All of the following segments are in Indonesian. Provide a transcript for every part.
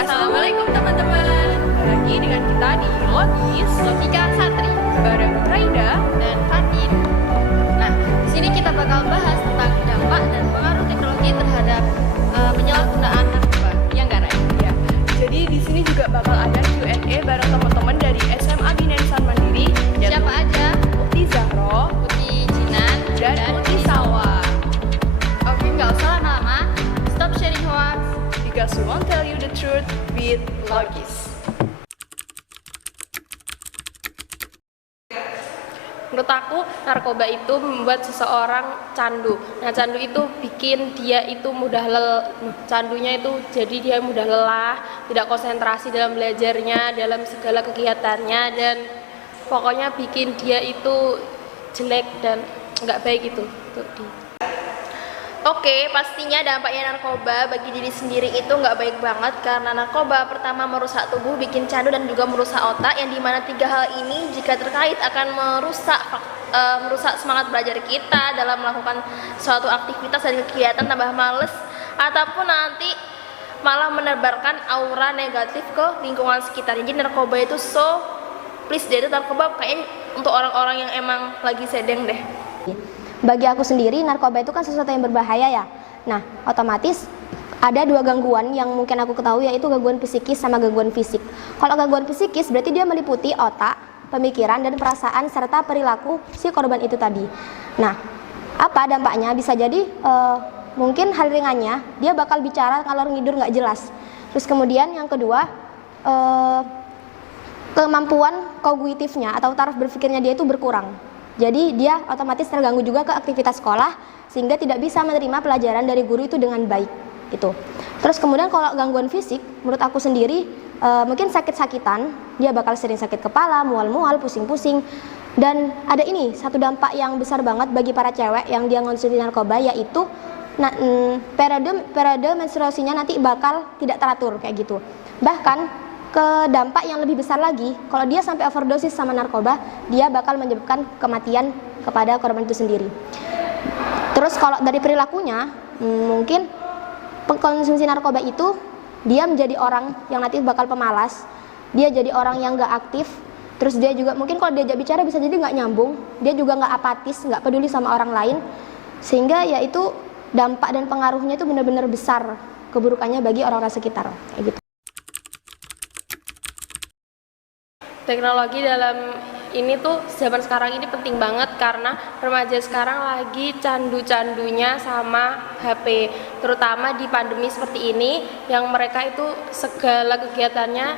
Assalamualaikum teman-teman. Lagi dengan kita di Logis Logika Satri bareng Raida dan Fatin. Nah, di sini kita bakal bahas tentang dampak dan pengaruh teknologi terhadap penyalahgunaan narkoba. Ya enggak, Rai? Ya. Jadi di sini juga bakal ada Q&A bareng teman-teman dari SMA Binensan Mandiri. Siapa aja? Uti Zahro, Uti Jinan dan Uti Sawa. Oke, nggak usah lama-lama. Stop sharing hoax. Because we won't tell you the truth with Logis. Menurut aku, narkoba itu membuat seseorang candu. Nah, candu itu bikin dia itu candunya itu jadi dia mudah lelah, tidak konsentrasi dalam belajarnya, dalam segala kegiatannya, dan pokoknya bikin dia itu jelek dan nggak baik itu. Oke, pastinya dampaknya narkoba bagi diri sendiri itu nggak baik banget karena narkoba pertama merusak tubuh, bikin candu dan juga merusak otak, yang dimana tiga hal ini jika terkait akan merusak semangat belajar kita dalam melakukan suatu aktivitas dan kegiatan, tambah males ataupun nanti malah menebarkan aura negatif ke lingkungan sekitar. Jadi narkoba itu please deh, itu narkoba kayaknya untuk orang-orang yang emang lagi sedang deh. Bagi aku sendiri, narkoba itu kan sesuatu yang berbahaya ya. Nah, otomatis ada dua gangguan yang mungkin aku ketahui, yaitu gangguan psikis sama gangguan fisik. Kalau gangguan psikis berarti dia meliputi otak, pemikiran, dan perasaan serta perilaku si korban itu tadi. Nah, apa dampaknya? Bisa jadi mungkin hal ringannya, dia bakal bicara ngalor ngidur nggak jelas. Terus kemudian yang kedua, kemampuan kognitifnya atau taraf berpikirnya dia itu berkurang. Jadi dia otomatis terganggu juga ke aktivitas sekolah sehingga tidak bisa menerima pelajaran dari guru itu dengan baik gitu. Terus kemudian kalau gangguan fisik, menurut aku sendiri mungkin sakit-sakitan, dia bakal sering sakit kepala, mual-mual, pusing-pusing. Dan ada ini satu dampak yang besar banget bagi para cewek yang dia ngonsumsi narkoba, yaitu periode menstruasinya nanti bakal tidak teratur kayak gitu. Bahkan ke dampak yang lebih besar lagi, kalau dia sampai overdosis sama narkoba, dia bakal menyebabkan kematian kepada korban itu sendiri. Terus kalau dari perilakunya, mungkin pengkonsumsi narkoba itu dia menjadi orang yang nanti bakal pemalas, dia jadi orang yang gak aktif, terus dia juga mungkin kalau diajak bicara bisa jadi gak nyambung, dia juga gak apatis, gak peduli sama orang lain, sehingga ya itu dampak dan pengaruhnya itu benar-benar besar keburukannya bagi orang-orang sekitar kayak gitu. Teknologi dalam ini tuh zaman sekarang ini penting banget karena remaja sekarang lagi candu-candunya sama HP, terutama di pandemi seperti ini yang mereka itu segala kegiatannya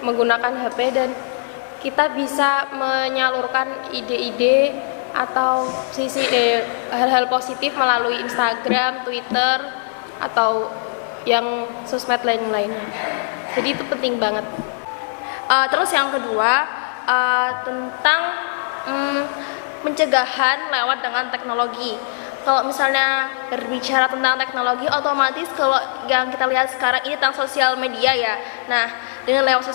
menggunakan HP, dan kita bisa menyalurkan ide-ide atau hal-hal positif melalui Instagram, Twitter, atau yang sosmed lain-lainnya. Jadi itu penting banget. Terus yang kedua tentang pencegahan lewat dengan teknologi. Kalau misalnya berbicara tentang teknologi, otomatis kalau yang kita lihat sekarang ini tentang sosial media ya. Nah, dengan lewat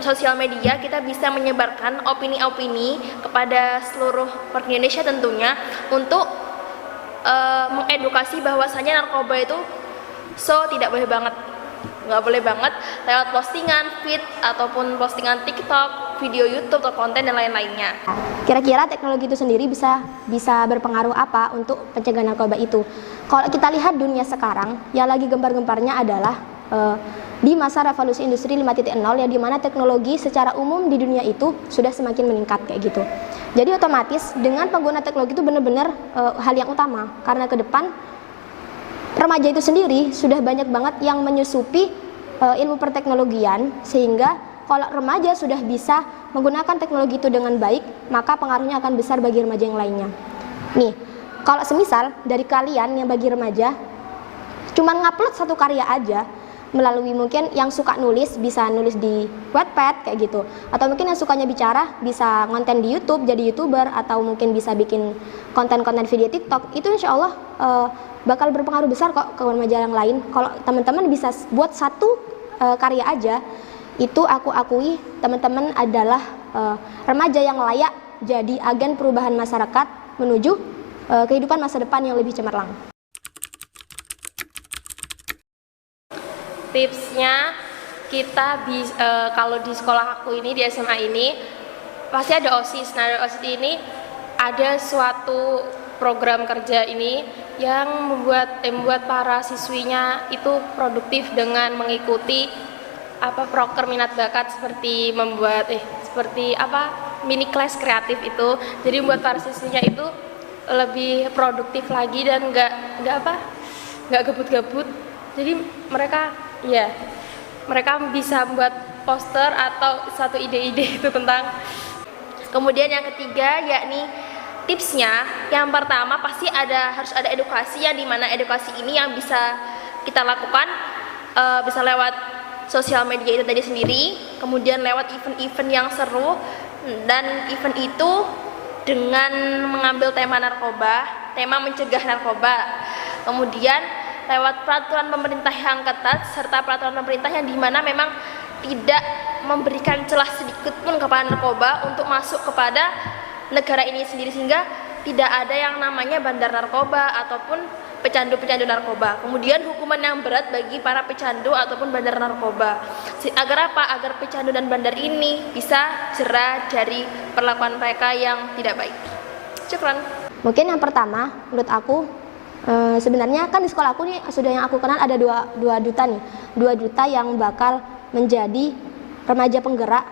sosial media kita bisa menyebarkan opini-opini kepada seluruh Indonesia tentunya untuk mengedukasi bahwasanya narkoba itu tidak boleh banget. Nggak boleh banget lewat postingan feed ataupun postingan TikTok, video YouTube atau konten dan lain-lainnya. Kira-kira teknologi itu sendiri bisa berpengaruh apa untuk pencegahan narkoba itu? Kalau kita lihat dunia sekarang, yang lagi gembar-gembarnya adalah di masa revolusi industri 5.0, yang dimana teknologi secara umum di dunia itu sudah semakin meningkat kayak gitu. Jadi otomatis dengan pengguna teknologi itu benar-benar hal yang utama, karena ke depan remaja itu sendiri sudah banyak banget yang menyusupi ilmu perteknologian, sehingga kalau remaja sudah bisa menggunakan teknologi itu dengan baik, maka pengaruhnya akan besar bagi remaja yang lainnya. Nih, kalau semisal dari kalian yang bagi remaja cuman ngupload satu karya aja, melalui mungkin yang suka nulis bisa nulis di Wattpad kayak gitu, atau mungkin yang sukanya bicara bisa konten di YouTube jadi YouTuber, atau mungkin bisa bikin konten-konten video TikTok, itu insya Allah bakal berpengaruh besar kok ke remaja yang lain. Kalau teman-teman bisa buat satu karya aja, itu aku akui teman-teman adalah remaja yang layak jadi agen perubahan masyarakat menuju kehidupan masa depan yang lebih cemerlang. Tipsnya kalau di sekolah aku ini, di SMA ini pasti ada OSIS. Nah, OSIS ini ada suatu program kerja ini yang membuat para siswinya itu produktif dengan mengikuti proker minat bakat seperti mini kelas kreatif itu. Jadi membuat para siswinya itu lebih produktif lagi dan nggak gabut-gabut. Jadi mereka bisa membuat poster atau satu ide-ide itu tentang. Kemudian yang ketiga yakni tipsnya. Yang pertama pasti harus ada edukasi, yang dimana edukasi ini yang bisa kita lakukan bisa lewat sosial media itu tadi sendiri, kemudian lewat event-event yang seru, dan event itu dengan mengambil tema narkoba, tema mencegah narkoba, kemudian lewat peraturan pemerintah yang ketat serta peraturan pemerintah yang dimana memang tidak memberikan celah sedikit pun kepada narkoba untuk masuk kepada negara ini sendiri, sehingga tidak ada yang namanya bandar narkoba ataupun pecandu-pecandu narkoba. Kemudian hukuman yang berat bagi para pecandu ataupun bandar narkoba. Agar apa? Agar pecandu dan bandar ini bisa jerah dari perlakuan mereka yang tidak baik. Syukran. Mungkin yang pertama menurut aku, sebenarnya kan di sekolah aku nih sudah yang aku kenal ada dua duta nih, 2 duta yang bakal menjadi remaja penggerak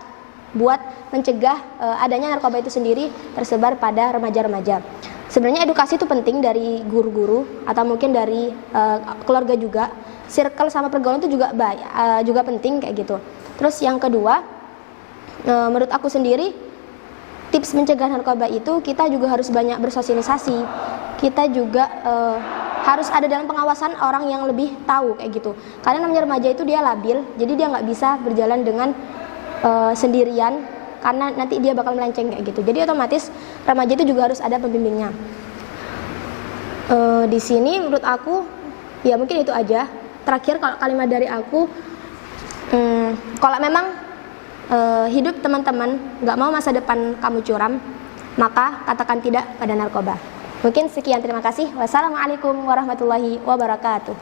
buat mencegah adanya narkoba itu sendiri tersebar pada remaja-remaja. Sebenarnya edukasi itu penting dari guru-guru atau mungkin dari keluarga juga. Circle sama pergaulan itu juga penting kayak gitu. Terus yang kedua, menurut aku sendiri tips mencegah narkoba itu kita juga harus banyak bersosialisasi. Kita juga harus ada dalam pengawasan orang yang lebih tahu kayak gitu. Karena namanya remaja itu dia labil, jadi dia nggak bisa berjalan dengan sendirian karena nanti dia bakal melenceng kayak gitu. Jadi otomatis remaja itu juga harus ada pembimbingnya. Di sini menurut aku ya mungkin itu aja. Terakhir kalau kalimat dari aku, kalau memang hidup teman-teman nggak mau masa depan kamu curam, maka katakan tidak pada narkoba. Mungkin sekian, terima kasih. Wassalamualaikum warahmatullahi wabarakatuh.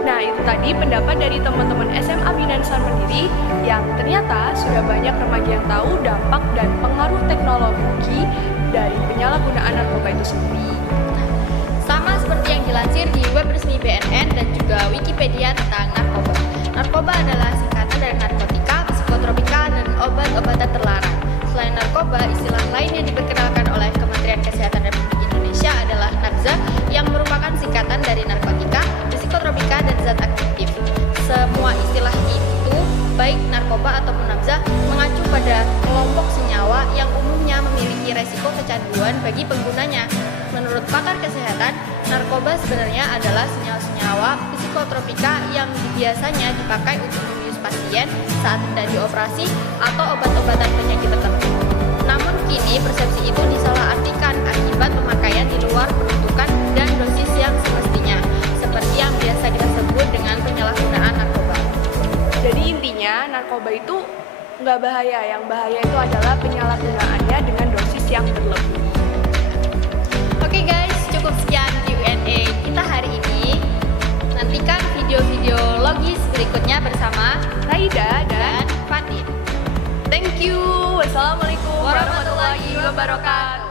Nah, itu tadi pendapat dari teman-teman SMA Binansan Mandiri yang ternyata sudah banyak remaja yang tahu dampak dan pengaruh teknologi dari penyalahgunaan narkoba itu sendiri. Sama seperti yang dilansir di web resmi BNN dan juga Wikipedia tentang narkoba. Narkoba adalah singkatan dari narkotika, psikotropika, dan obat-obatan terlarang. Selain narkoba, istilah lain yang diperkenalkan oleh Kementerian Kesehatan Republik Indonesia adalah nabza, yang merupakan singkatan dari narkotika, psikotropika, dan zat aktif. Semua istilah itu, baik narkoba ataupun nabza, mengacu pada kelompok senyawa yang umumnya memiliki resiko kecanduan bagi penggunanya. Menurut pakar kesehatan, narkoba sebenarnya adalah senyawa-senyawa psikotropika yang biasanya dipakai untuk membius pasien saat hendak dioperasi atau obat-obatan penyakit tertentu. Namun kini persepsi itu disalahartikan akibat pemakaian di luar peruntukan dan dosis yang semestinya, seperti yang biasa kita sebut dengan penyalahgunaan narkoba. Jadi intinya narkoba itu nggak bahaya, yang bahaya itu adalah penyalahgunaannya dengan dosis yang berlebih. Oke guys, cukup sekian Q&A kita hari ini. Nantikan video-video logis berikutnya bersama Raida dan Fatin. thank you. Wassalamualaikum Warahmatullahi wabarakatuh.